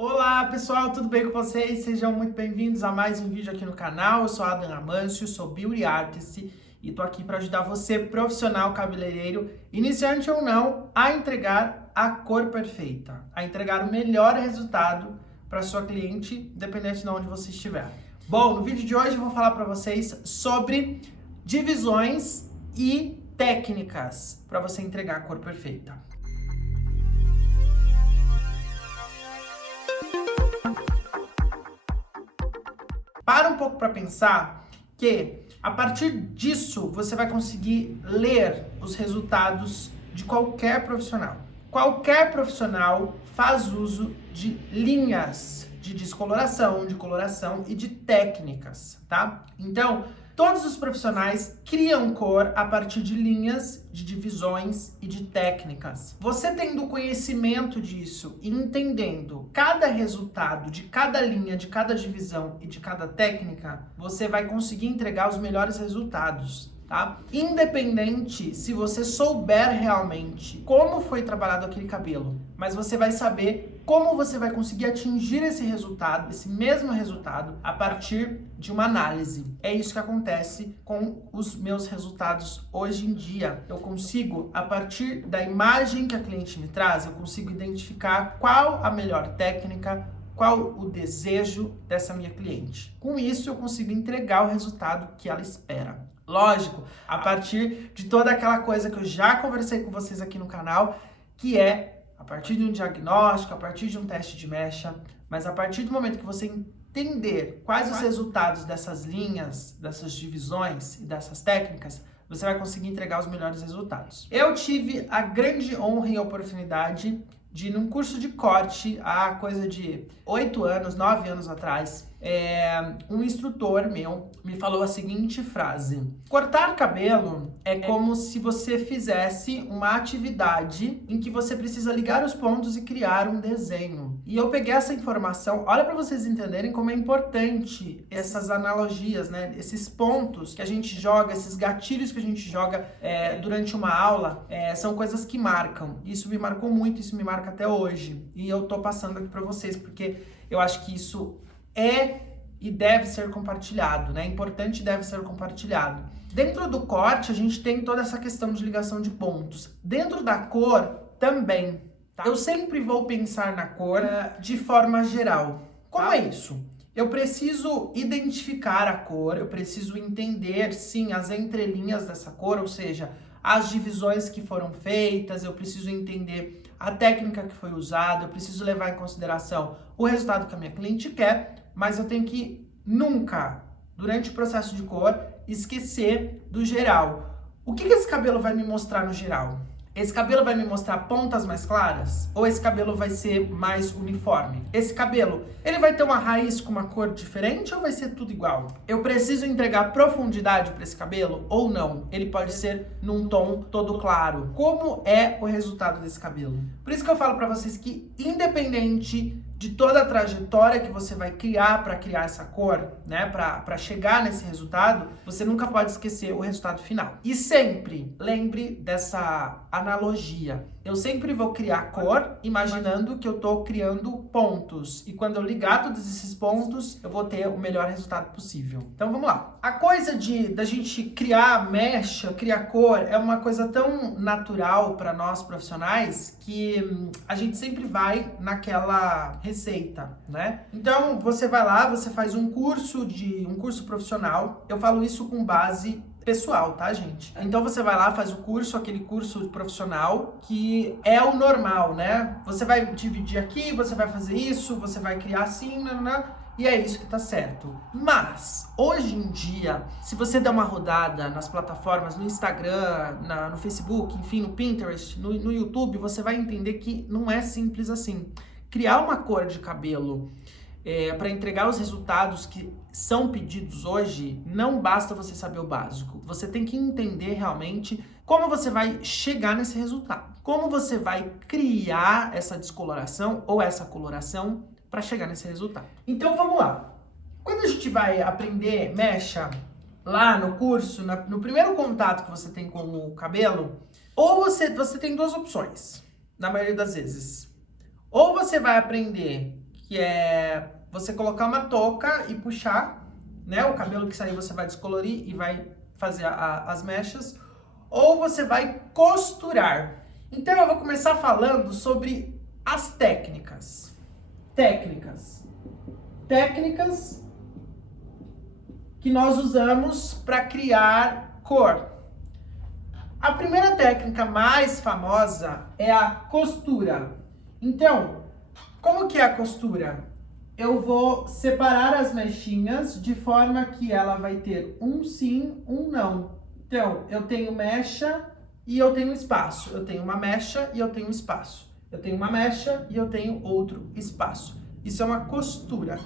Olá pessoal, tudo bem com vocês? Sejam muito bem-vindos a mais um vídeo aqui no canal. Eu sou Adam Amâncio, sou Beauty Artist e tô aqui para ajudar você, profissional cabeleireiro, iniciante ou não, a entregar a cor perfeita, a entregar o melhor resultado para sua cliente, independente de onde você estiver. Bom, no vídeo de hoje eu vou falar para vocês sobre divisões e técnicas para você entregar a cor perfeita. Para um pouco para pensar que a partir disso você vai conseguir ler os resultados de qualquer profissional. Qualquer profissional faz uso de linhas de descoloração, de coloração e de técnicas, tá? Então, todos os profissionais criam cor a partir de linhas, de divisões e de técnicas. Você tendo conhecimento disso e entendendo cada resultado de cada linha, de cada divisão e de cada técnica, você vai conseguir entregar os melhores resultados, tá? Independente se você souber realmente como foi trabalhado aquele cabelo, mas você vai saber como você vai conseguir atingir esse resultado, esse mesmo resultado, a partir de uma análise. É isso que acontece com os meus resultados hoje em dia. Eu consigo, a partir da imagem que a cliente me traz, eu consigo identificar qual a melhor técnica, qual o desejo dessa minha cliente. Com isso, eu consigo entregar o resultado que ela espera. Lógico, a partir de toda aquela coisa que eu já conversei com vocês aqui no canal, que é a partir de um diagnóstico, a partir de um teste de mecha, mas a partir do momento que você entender quais os resultados dessas linhas, dessas divisões e dessas técnicas, você vai conseguir entregar os melhores resultados. Eu tive a grande honra e oportunidade de, num curso de corte, há coisa de 8 anos, 9 anos atrás, um instrutor meu me falou a seguinte frase: cortar cabelo é como se você fizesse uma atividade em que você precisa ligar os pontos e criar um desenho. E eu peguei essa informação, olha para vocês entenderem como é importante essas analogias, né? Esses pontos que a gente joga, esses gatilhos que a gente joga durante uma aula, são coisas que marcam. Isso me marcou muito, isso me marca até hoje. E eu tô passando aqui para vocês porque eu acho que isso é e deve ser compartilhado, né? Importante e deve ser compartilhado. Dentro do corte, a gente tem toda essa questão de ligação de pontos. Dentro da cor, também, tá? Eu sempre vou pensar na cor de forma geral. Como é isso? Eu preciso identificar a cor, eu preciso entender, sim, as entrelinhas dessa cor, ou seja, as divisões que foram feitas, eu preciso entender a técnica que foi usada, eu preciso levar em consideração o resultado que a minha cliente quer, mas eu tenho que nunca, durante o processo de cor, esquecer do geral. O que esse cabelo vai me mostrar no geral? Esse cabelo vai me mostrar pontas mais claras? Ou esse cabelo vai ser mais uniforme? Esse cabelo, ele vai ter uma raiz com uma cor diferente ou vai ser tudo igual? Eu preciso entregar profundidade para esse cabelo ou não? Ele pode ser num tom todo claro. Como é o resultado desse cabelo? Por isso que eu falo para vocês que, independente de toda a trajetória que você vai criar para criar essa cor, né, para chegar nesse resultado, você nunca pode esquecer o resultado final. E sempre lembre dessa analogia. Eu sempre vou criar cor imaginando que eu tô criando pontos. E quando eu ligar todos esses pontos, eu vou ter o melhor resultado possível. Então vamos lá. A coisa da gente criar mecha, criar cor, é uma coisa tão natural para nós profissionais que a gente sempre vai naquela receita, né? Então você vai lá, você faz um curso profissional. Eu falo isso com base pessoal, tá, gente? Então você vai lá, faz o curso, aquele curso profissional que é o normal, né? Você vai dividir aqui, você vai fazer isso, você vai criar assim, e é isso que tá certo. Mas, hoje em dia, se você der uma rodada nas plataformas, no Instagram, no Facebook, enfim, no Pinterest, no YouTube, você vai entender que não é simples assim. Criar uma cor de cabelo para entregar os resultados que são pedidos hoje, não basta você saber o básico. Você tem que entender realmente como você vai chegar nesse resultado. Como você vai criar essa descoloração ou essa coloração para chegar nesse resultado. Então vamos lá. Quando a gente vai aprender mecha lá no curso, no primeiro contato que você tem com o cabelo, ou você tem duas opções, na maioria das vezes. Ou você vai aprender que é você colocar uma touca e puxar, né? O cabelo que sair você vai descolorir e vai fazer as mechas, ou você vai costurar. Então eu vou começar falando sobre as técnicas. Técnicas que nós usamos para criar cor. A primeira técnica mais famosa é a costura. Então, como que é a costura? Eu vou separar as mechinhas de forma que ela vai ter um sim, um não. Então, eu tenho mecha e eu tenho espaço. Eu tenho uma mecha e eu tenho espaço. Eu tenho uma mecha e eu tenho outro espaço. Isso é uma costura.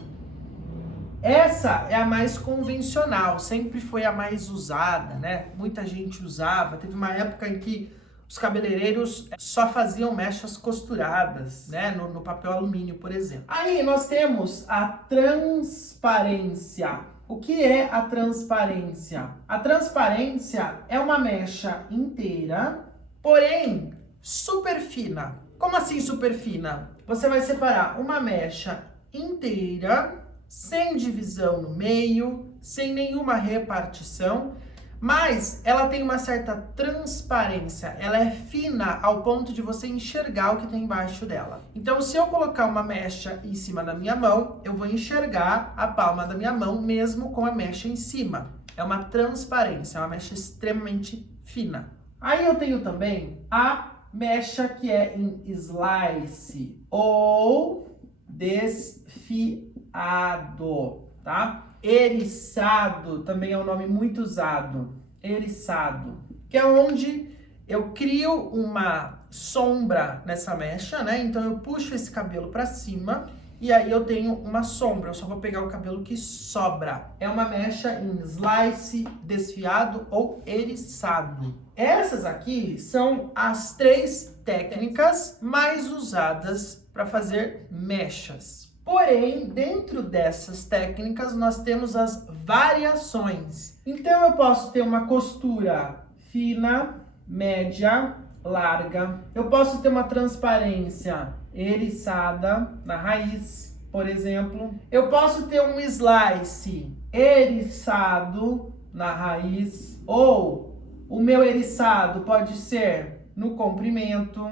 Essa é a mais convencional, sempre foi a mais usada, né? Muita gente usava. Teve uma época em que os cabeleireiros só faziam mechas costuradas, né? No papel alumínio, por exemplo. Aí nós temos a transparência. O que é a transparência? A transparência é uma mecha inteira, porém super fina. Como assim super fina? Você vai separar uma mecha inteira, sem divisão no meio, sem nenhuma repartição, mas ela tem uma certa transparência, ela é fina ao ponto de você enxergar o que tem embaixo dela. Então, se eu colocar uma mecha em cima da minha mão, eu vou enxergar a palma da minha mão mesmo com a mecha em cima. É uma transparência, é uma mecha extremamente fina. Aí eu tenho também a mecha que é em slice ou desfiado, tá? Eriçado também é um nome muito usado. Eriçado, que é onde eu crio uma sombra nessa mecha, né? Então eu puxo esse cabelo para cima e aí eu tenho uma sombra. Eu só vou pegar o cabelo que sobra. É uma mecha em slice, desfiado ou eriçado. Essas aqui são as 3 técnicas mais usadas para fazer mechas. Porém, dentro dessas técnicas, nós temos as variações. Então, eu posso ter uma costura fina, média, larga. Eu posso ter uma transparência eriçada na raiz, por exemplo. Eu posso ter um slice eriçado na raiz. Ou o meu eriçado pode ser no comprimento.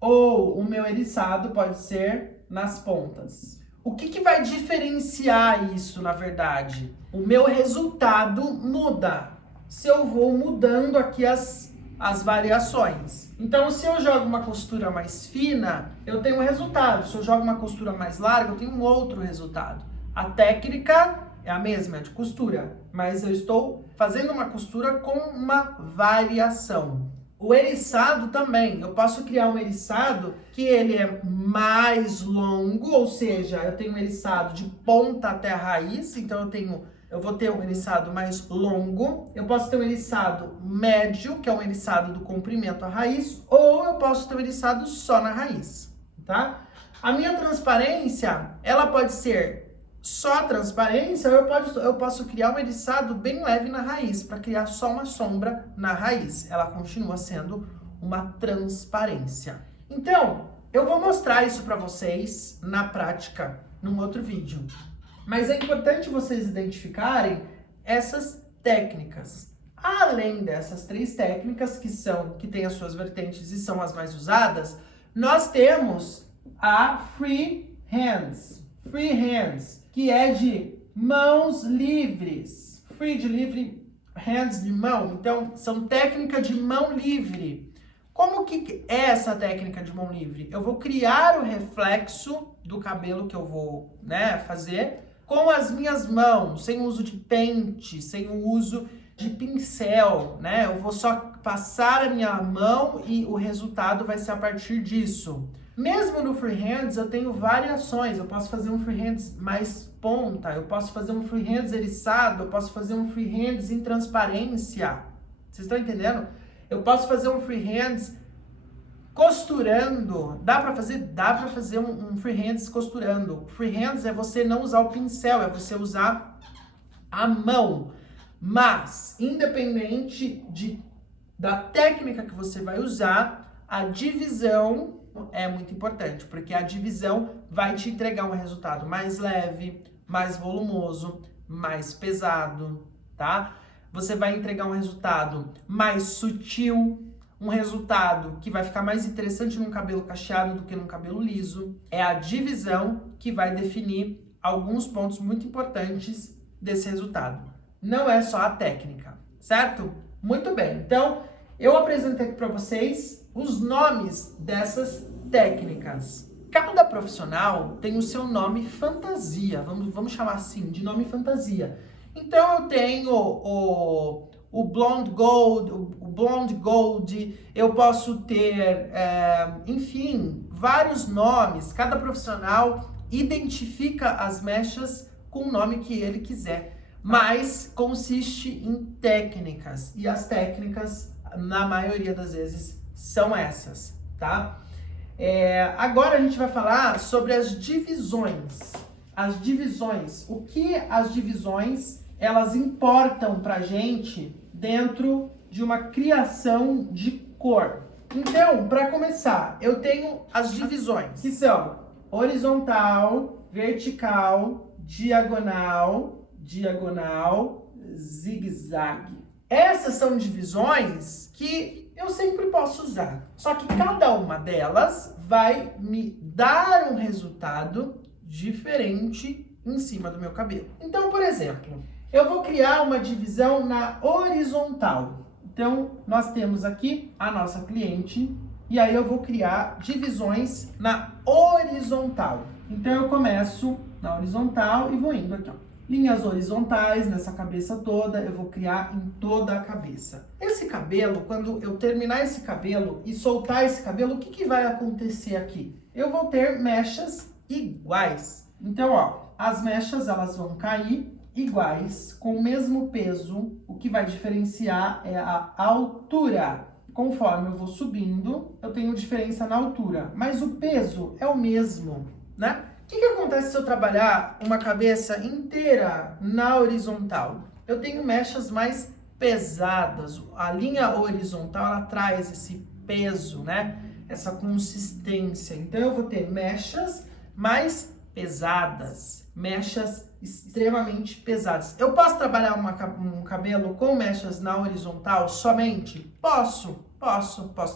Ou o meu eriçado pode ser nas pontas. O que vai diferenciar isso, na verdade? O meu resultado muda se eu vou mudando aqui as variações. Então, se eu jogo uma costura mais fina, eu tenho um resultado. Se eu jogo uma costura mais larga, eu tenho um outro resultado. A técnica é a mesma, é de costura, mas eu estou fazendo uma costura com uma variação. O eriçado também, eu posso criar um eriçado que ele é mais longo, ou seja, eu tenho um eriçado de ponta até a raiz, então eu vou ter um eriçado mais longo. Eu posso ter um eriçado médio, que é um eriçado do comprimento à raiz, ou eu posso ter um eriçado só na raiz, tá? A minha transparência, ela pode ser só transparência, ou eu posso criar um eriçado bem leve na raiz, para criar só uma sombra na raiz. Ela continua sendo uma transparência. Então, eu vou mostrar isso para vocês na prática, num outro vídeo. Mas é importante vocês identificarem essas técnicas. Além dessas 3 técnicas que têm as suas vertentes e são as mais usadas, nós temos a free hands. Free hands, que é de mãos livres. Free de livre, hands de mão. Então, são técnicas de mão livre. Como que é essa técnica de mão livre? Eu vou criar o reflexo do cabelo que eu vou, fazer com as minhas mãos, sem o uso de pente, sem o uso de pincel, Eu vou só passar a minha mão e o resultado vai ser a partir disso. Mesmo no freehands eu tenho variações, eu posso fazer um freehands mais ponta, eu posso fazer um freehands eriçado, eu posso fazer um freehands em transparência. Vocês estão entendendo? Eu posso fazer um freehands costurando. Dá para fazer um freehands costurando. Freehands é você não usar o pincel, é você usar a mão. Mas, independente da técnica que você vai usar, a divisão, é muito importante, porque a divisão vai te entregar um resultado mais leve, mais volumoso, mais pesado, tá? Você vai entregar um resultado mais sutil, um resultado que vai ficar mais interessante num cabelo cacheado do que num cabelo liso. É a divisão que vai definir alguns pontos muito importantes desse resultado. Não é só a técnica, certo? Muito bem, então eu apresentei aqui para vocês os nomes dessas técnicas. Cada profissional tem o seu nome fantasia, vamos chamar assim, de nome fantasia. Então eu tenho o Blonde Gold, o Blonde Gold, eu posso ter, enfim, vários nomes. Cada profissional identifica as mechas com o nome que ele quiser, mas consiste em técnicas, e as técnicas, na maioria das vezes, são essas, tá? Agora a gente vai falar sobre as divisões. As divisões, o que as divisões, elas importam pra gente dentro de uma criação de cor. Então, para começar, eu tenho as divisões, que são horizontal, vertical, diagonal, zigue-zague. Essas são divisões que eu sempre posso usar. Só que cada uma delas vai me dar um resultado diferente em cima do meu cabelo. Então, por exemplo, eu vou criar uma divisão na horizontal. Então, nós temos aqui a nossa cliente e aí eu vou criar divisões na horizontal. Então, eu começo na horizontal e vou indo aqui, ó. Linhas horizontais nessa cabeça toda, eu vou criar em toda a cabeça. Esse cabelo, quando eu terminar esse cabelo e soltar esse cabelo, o que vai acontecer aqui? Eu vou ter mechas iguais. Então, ó, as mechas elas vão cair iguais, com o mesmo peso. O que vai diferenciar é a altura. Conforme eu vou subindo, eu tenho diferença na altura, mas o peso é o mesmo, né? O que acontece se eu trabalhar uma cabeça inteira na horizontal? Eu tenho mechas mais pesadas. A linha horizontal, ela traz esse peso, né? Essa consistência. Então, eu vou ter mechas mais pesadas, mechas extremamente pesadas. Eu posso trabalhar um cabelo com mechas na horizontal somente? Posso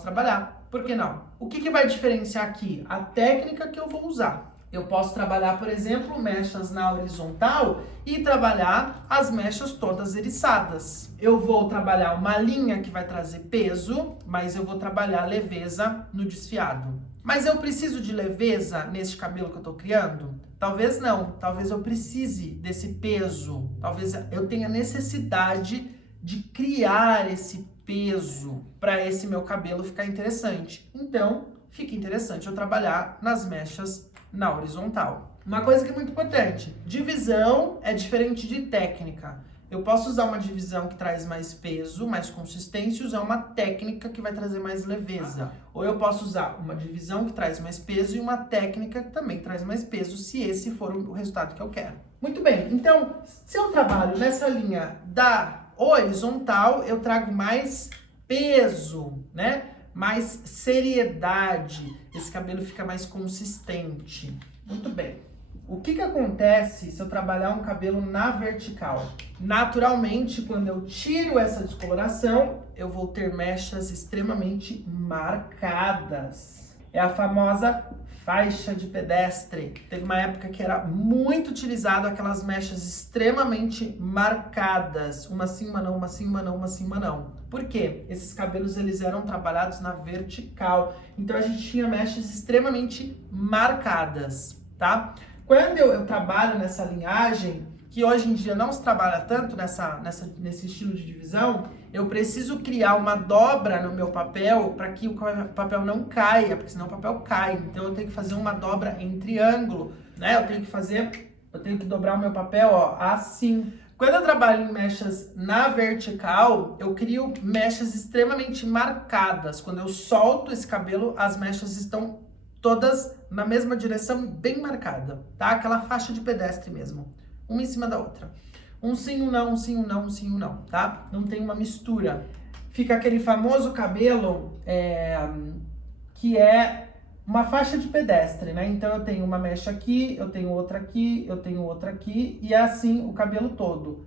trabalhar. Por que não? O que vai diferenciar aqui? A técnica que eu vou usar. Eu posso trabalhar, por exemplo, mechas na horizontal e trabalhar as mechas todas eriçadas. Eu vou trabalhar uma linha que vai trazer peso, mas eu vou trabalhar leveza no desfiado. Mas eu preciso de leveza nesse cabelo que eu tô criando? Talvez não. Talvez eu precise desse peso. Talvez eu tenha necessidade de criar esse peso para esse meu cabelo ficar interessante. Então, fica interessante eu trabalhar nas mechas na horizontal. Uma coisa que é muito importante, divisão é diferente de técnica. Eu posso usar uma divisão que traz mais peso, mais consistência, e usar uma técnica que vai trazer mais leveza. Ou eu posso usar uma divisão que traz mais peso e uma técnica que também traz mais peso, se esse for o resultado que eu quero. Muito bem, então, se eu trabalho nessa linha da horizontal, eu trago mais peso, né? Mais seriedade, esse cabelo fica mais consistente. Muito bem. O que acontece se eu trabalhar um cabelo na vertical? Naturalmente, quando eu tiro essa descoloração, eu vou ter mechas extremamente marcadas. É a famosa faixa de pedestre. Teve uma época que era muito utilizado aquelas mechas extremamente marcadas. Uma sim, uma não, uma sim, uma não, uma sim, uma não. Por quê? Esses cabelos eles eram trabalhados na vertical. Então a gente tinha mechas extremamente marcadas, tá? Quando eu trabalho nessa linhagem, que hoje em dia não se trabalha tanto nesse estilo de divisão, eu preciso criar uma dobra no meu papel para que o papel não caia, porque senão o papel cai. Então eu tenho que fazer uma dobra em triângulo, né? Eu tenho que dobrar o meu papel, ó, assim. Quando eu trabalho em mechas na vertical, eu crio mechas extremamente marcadas. Quando eu solto esse cabelo, as mechas estão todas na mesma direção, bem marcada, tá? Aquela faixa de pedestre mesmo, uma em cima da outra. Um sim, um não, um sim, um não, um sim, um não, tá? Não tem uma mistura. Fica aquele famoso cabelo que é uma faixa de pedestre, né? Então eu tenho uma mecha aqui, eu tenho outra aqui, eu tenho outra aqui, e é assim o cabelo todo.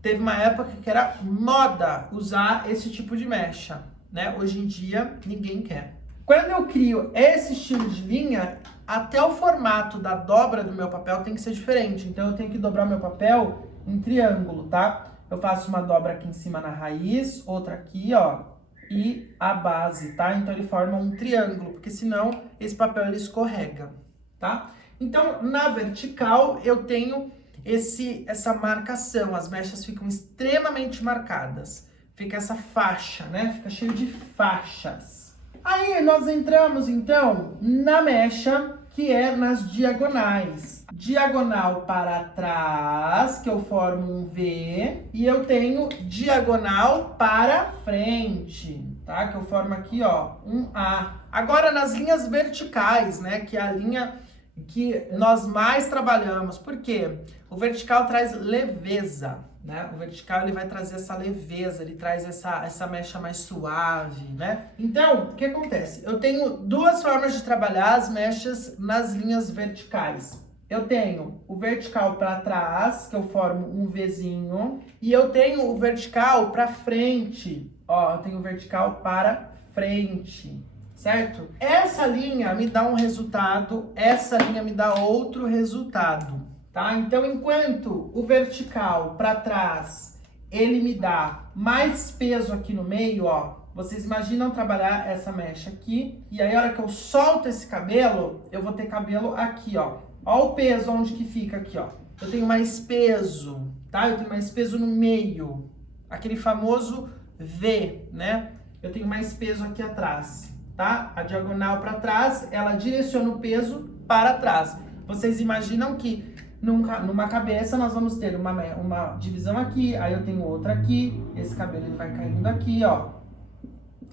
Teve uma época que era moda usar esse tipo de mecha, né? Hoje em dia, ninguém quer. Quando eu crio esse estilo de linha, até o formato da dobra do meu papel tem que ser diferente. Então eu tenho que dobrar meu papel em triângulo, tá? Eu faço uma dobra aqui em cima na raiz, outra aqui, ó, e a base, tá? Então ele forma um triângulo, porque senão esse papel ele escorrega, tá? Então na vertical eu tenho essa marcação, as mechas ficam extremamente marcadas. Fica essa faixa, né? Fica cheio de faixas. Aí nós entramos então na mecha que é nas diagonais. Diagonal para trás, que eu formo um V, e eu tenho diagonal para frente, tá? Que eu formo aqui, ó, um A. Agora nas linhas verticais, né, que é a linha que nós mais trabalhamos. Por quê? O vertical traz leveza, né? O vertical ele vai trazer essa leveza, ele traz essa mecha mais suave, né? Então, o que acontece? Eu tenho duas formas de trabalhar as mechas nas linhas verticais. Eu tenho o vertical para trás, que eu formo um Vzinho, e eu tenho o vertical para frente. Ó, eu tenho o vertical para frente, certo? Essa linha me dá um resultado, essa linha me dá outro resultado, tá? Então, enquanto o vertical para trás, ele me dá mais peso aqui no meio, ó. Vocês imaginam trabalhar essa mecha aqui, e aí a hora que eu solto esse cabelo, eu vou ter cabelo aqui, ó. Ó o peso onde que fica aqui, ó. Eu tenho mais peso, tá? Eu tenho mais peso no meio. Aquele famoso V, né? Eu tenho mais peso aqui atrás, tá? A diagonal para trás, ela direciona o peso para trás. Vocês imaginam que numa cabeça nós vamos ter uma divisão aqui, aí eu tenho outra aqui, esse cabelo ele vai caindo aqui, ó.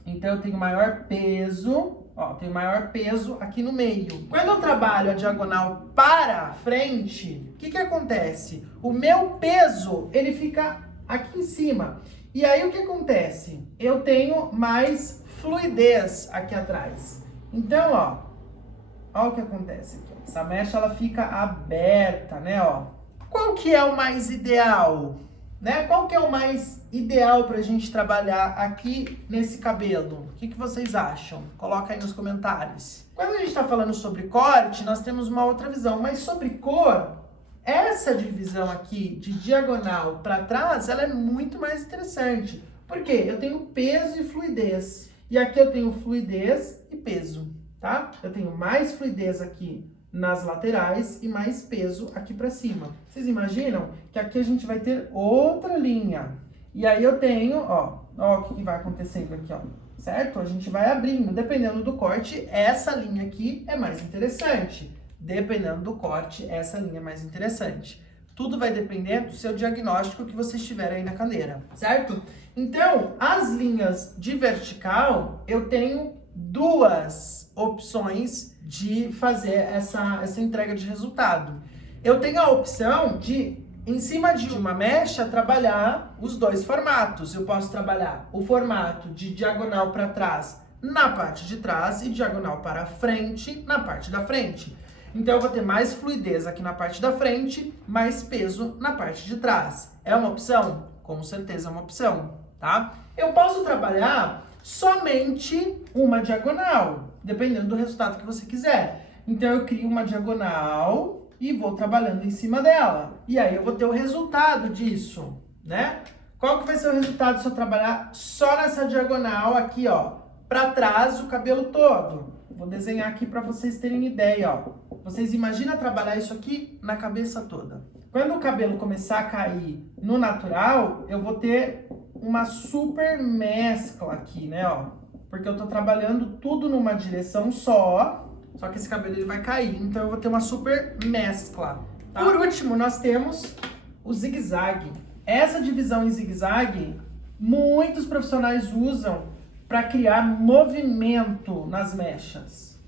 Então eu tenho maior peso, ó, tenho maior peso aqui no meio. Quando eu trabalho a diagonal para frente, o que acontece? O meu peso, ele fica aqui em cima. E aí o que acontece? Eu tenho mais fluidez aqui atrás. Então, ó o que acontece aqui. Essa mecha, ela fica aberta, né, ó. Qual que é o mais ideal? Né? Qual que é o mais ideal pra gente trabalhar aqui nesse cabelo? O que vocês acham? Coloca aí nos comentários. Quando a gente tá falando sobre corte, nós temos uma outra visão, mas sobre cor, essa divisão aqui de diagonal para trás, ela é muito mais interessante. Por quê? Eu tenho peso e fluidez. E aqui eu tenho fluidez e peso, tá? Eu tenho mais fluidez aqui nas laterais e mais peso aqui para cima. Vocês imaginam que aqui a gente vai ter outra linha. E aí eu tenho, ó o que vai acontecendo aqui, ó. Certo? A gente vai abrindo. Dependendo do corte, essa linha aqui é mais interessante. Dependendo do corte, essa linha é mais interessante. Tudo vai depender do seu diagnóstico que você estiver aí na cadeira, certo? Então, as linhas de vertical, eu tenho duas opções de fazer essa entrega de resultado. Eu tenho a opção de, em cima de uma mecha, trabalhar os dois formatos. Eu posso trabalhar o formato de diagonal para trás na parte de trás e diagonal para frente na parte da frente. Então eu vou ter mais fluidez aqui na parte da frente, mais peso na parte de trás. É uma opção? Com certeza é uma opção, tá? Eu posso trabalhar somente uma diagonal, dependendo do resultado que você quiser. Então eu crio uma diagonal e vou trabalhando em cima dela. E aí eu vou ter o resultado disso, né? Qual que vai ser o resultado se eu trabalhar só nessa diagonal aqui, ó, para trás o cabelo todo? Vou desenhar aqui para vocês terem ideia, ó. Vocês imaginam trabalhar isso aqui na cabeça toda. Quando o cabelo começar a cair no natural, eu vou ter uma super mescla aqui, né, ó. Porque eu tô trabalhando tudo numa direção só que esse cabelo ele vai cair. Então eu vou ter uma super mescla. Tá? Por último, nós temos o zigue-zague. Essa divisão em zigue-zague, muitos profissionais usam para criar movimento nas mechas.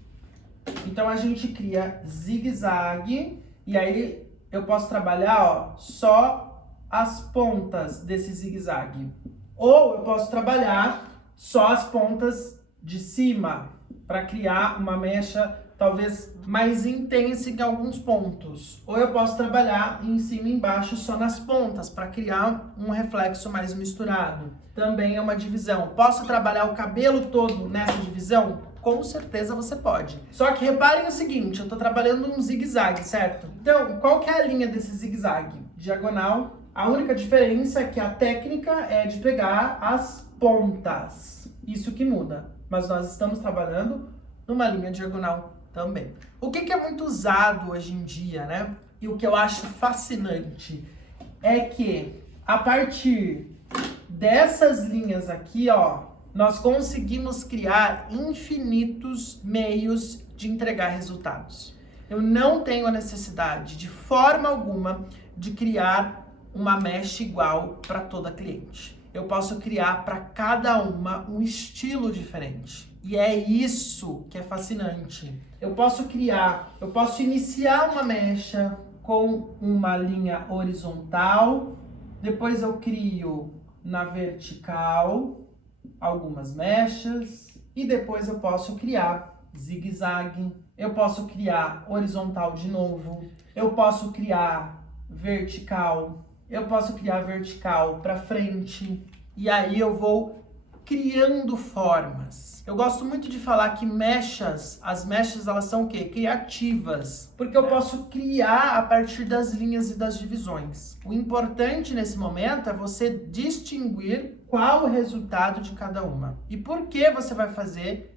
Então a gente cria zigue-zague e aí eu posso trabalhar, ó, só as pontas desse zigue-zague. Ou eu posso trabalhar só as pontas de cima. para criar uma mecha talvez mais intensa em alguns pontos. Ou eu posso trabalhar em cima e embaixo só nas pontas, para criar um reflexo mais misturado. Também é uma divisão. Posso trabalhar o cabelo todo nessa divisão? Com certeza você pode. Só que reparem o seguinte, eu estou trabalhando um zigue-zague, certo? Então, qual que é a linha desse zigue-zague? Diagonal. A única diferença é que a técnica é de pegar as pontas. Isso que muda. Mas nós estamos trabalhando numa linha diagonal também. O que é muito usado hoje em dia, né? E o que eu acho fascinante é que a partir dessas linhas aqui, ó, nós conseguimos criar infinitos meios de entregar resultados. Eu não tenho a necessidade, de forma alguma, de criar uma mesh igual para toda cliente. Eu posso criar para cada uma um estilo diferente. E é isso que é fascinante. Eu posso iniciar uma mecha com uma linha horizontal, depois eu crio na vertical algumas mechas e depois eu posso criar zigue-zague, eu posso criar horizontal de novo, eu posso criar vertical, eu posso criar vertical para frente e aí eu vou criando formas. Eu gosto muito de falar que as mechas elas são o quê? Criativas, porque eu posso criar a partir das linhas e das divisões. O importante nesse momento é você distinguir qual o resultado de cada uma e por que você vai fazer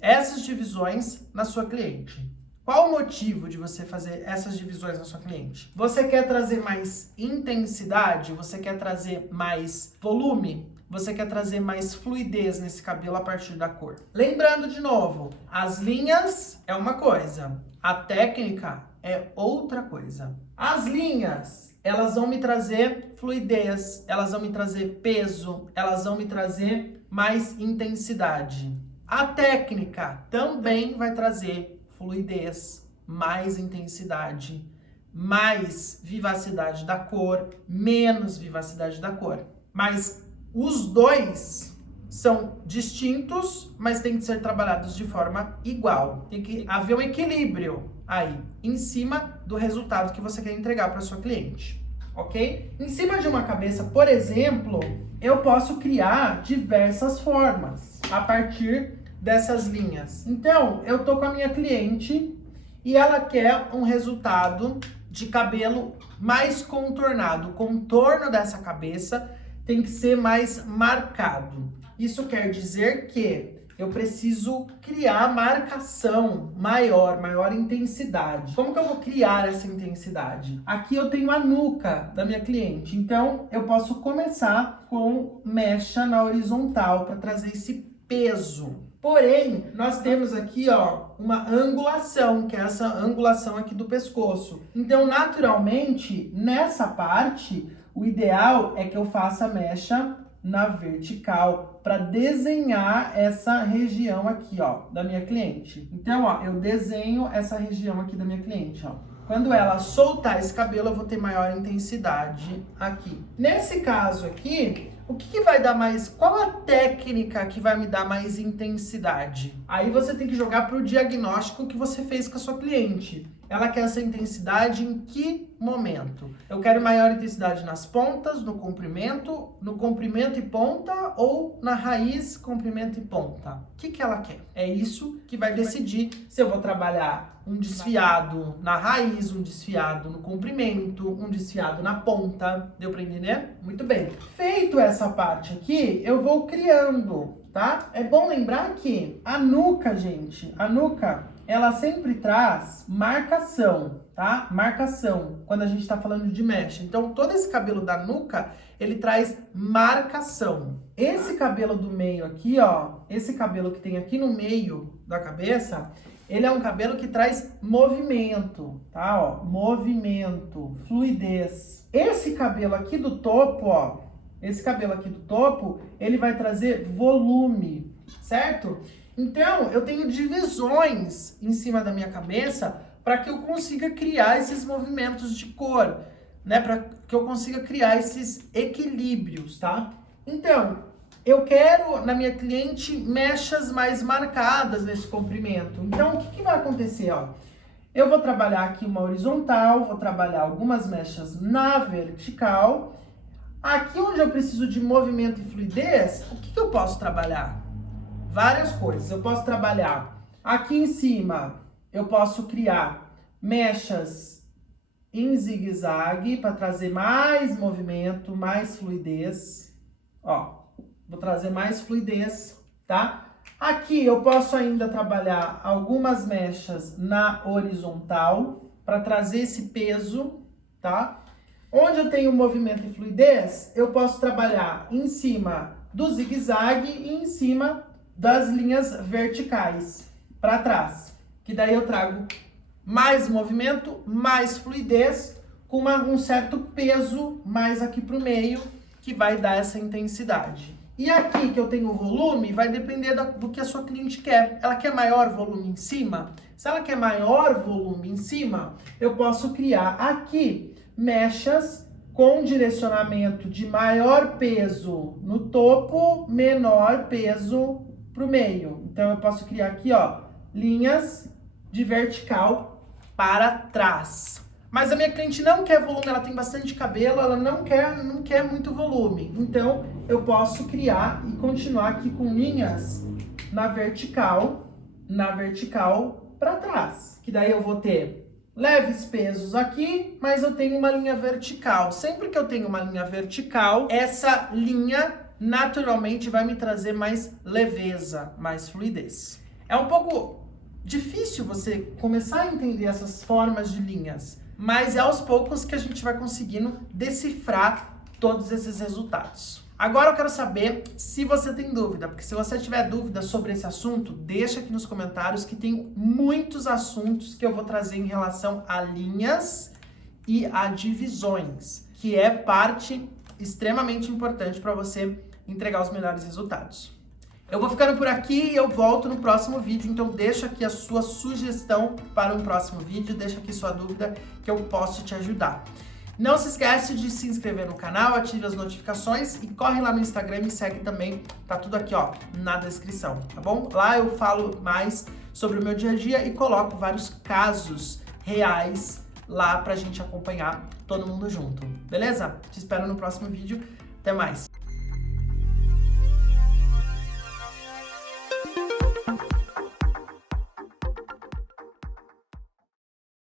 essas divisões na sua cliente. Qual o motivo de você fazer essas divisões na sua cliente? Você quer trazer mais intensidade? Você quer trazer mais volume? Você quer trazer mais fluidez nesse cabelo a partir da cor? Lembrando de novo, as linhas é uma coisa, a técnica é outra coisa. As linhas, elas vão me trazer fluidez, elas vão me trazer peso, elas vão me trazer mais intensidade. A técnica também vai trazer fluidez, mais intensidade, mais vivacidade da cor, menos vivacidade da cor. Mas os dois são distintos, mas têm que ser trabalhados de forma igual. Tem que haver um equilíbrio aí, em cima do resultado que você quer entregar para sua cliente, ok? Em cima de uma cabeça, por exemplo, eu posso criar diversas formas a partir dessas linhas. Então, eu tô com a minha cliente e ela quer um resultado de cabelo mais contornado. O contorno dessa cabeça tem que ser mais marcado. Isso quer dizer que eu preciso criar marcação maior intensidade. Como que eu vou criar essa intensidade? Aqui eu tenho a nuca da minha cliente, então eu posso começar com mecha na horizontal para trazer esse peso. Porém, nós temos aqui, ó, uma angulação, que é essa angulação aqui do pescoço. Então, naturalmente, nessa parte, o ideal é que eu faça a mecha na vertical para desenhar essa região aqui, ó, da minha cliente. Então, ó, eu desenho essa região aqui da minha cliente, ó. Quando ela soltar esse cabelo, eu vou ter maior intensidade aqui. Nesse caso aqui, o que vai dar mais? Qual a técnica que vai me dar mais intensidade? Aí você tem que jogar para o diagnóstico que você fez com a sua cliente. Ela quer essa intensidade em que momento? Eu quero maior intensidade nas pontas, no comprimento e ponta ou na raiz, comprimento e ponta? O que ela quer? É isso que vai decidir se eu vou trabalhar um desfiado na raiz, um desfiado no comprimento, um desfiado na ponta. Deu para entender? Muito bem. Feito essa parte aqui, eu vou criando, tá? É bom lembrar que a nuca, gente, ela sempre traz marcação, tá? Marcação, quando a gente tá falando de mecha. Então, todo esse cabelo da nuca, ele traz marcação. Esse cabelo do meio aqui, ó, esse cabelo que tem aqui no meio da cabeça, ele é um cabelo que traz movimento, tá? Ó, movimento, fluidez. Esse cabelo aqui do topo, ó, ele vai trazer volume, certo? Então, eu tenho divisões em cima da minha cabeça para que eu consiga criar esses movimentos de cor, né? Para que eu consiga criar esses equilíbrios, tá? Então, eu quero na minha cliente mechas mais marcadas nesse comprimento. Então, o que vai acontecer? Ó? Eu vou trabalhar aqui uma horizontal, vou trabalhar algumas mechas na vertical. Aqui onde eu preciso de movimento e fluidez, o que eu posso trabalhar? Várias coisas. Eu posso trabalhar aqui em cima, eu posso criar mechas em zigue-zague para trazer mais movimento, mais fluidez. Ó, vou trazer mais fluidez, tá? Aqui eu posso ainda trabalhar algumas mechas na horizontal para trazer esse peso, tá? Onde eu tenho movimento e fluidez, eu posso trabalhar em cima do zigue-zague e em cima das linhas verticais para trás. Que daí eu trago mais movimento, mais fluidez, com um certo peso mais aqui para o meio, que vai dar essa intensidade. E aqui que eu tenho volume, vai depender do que a sua cliente quer. Ela quer maior volume em cima? Se ela quer maior volume em cima, eu posso criar aqui mechas com direcionamento de maior peso no topo, menor peso para o meio. Então, eu posso criar aqui, ó, linhas de vertical para trás. Mas a minha cliente não quer volume, ela tem bastante cabelo, ela não quer muito volume. Então, eu posso criar e continuar aqui com linhas na vertical para trás. Que daí eu vou ter leves pesos aqui, mas eu tenho uma linha vertical. Sempre que eu tenho uma linha vertical, essa linha naturalmente vai me trazer mais leveza, mais fluidez. É um pouco difícil você começar a entender essas formas de linhas, mas é aos poucos que a gente vai conseguindo decifrar todos esses resultados. Agora eu quero saber se você tem dúvida, porque se você tiver dúvida sobre esse assunto, deixa aqui nos comentários que tem muitos assuntos que eu vou trazer em relação a linhas e a divisões, que é parte extremamente importante para você entregar os melhores resultados. Eu vou ficando por aqui e eu volto no próximo vídeo, então deixa aqui a sua sugestão para um próximo vídeo, deixa aqui sua dúvida que eu posso te ajudar. Não se esquece de se inscrever no canal, ative as notificações e corre lá no Instagram e me segue também, tá tudo aqui ó, na descrição, tá bom? Lá eu falo mais sobre o meu dia a dia e coloco vários casos reais lá pra gente acompanhar todo mundo junto, beleza? Te espero no próximo vídeo, até mais!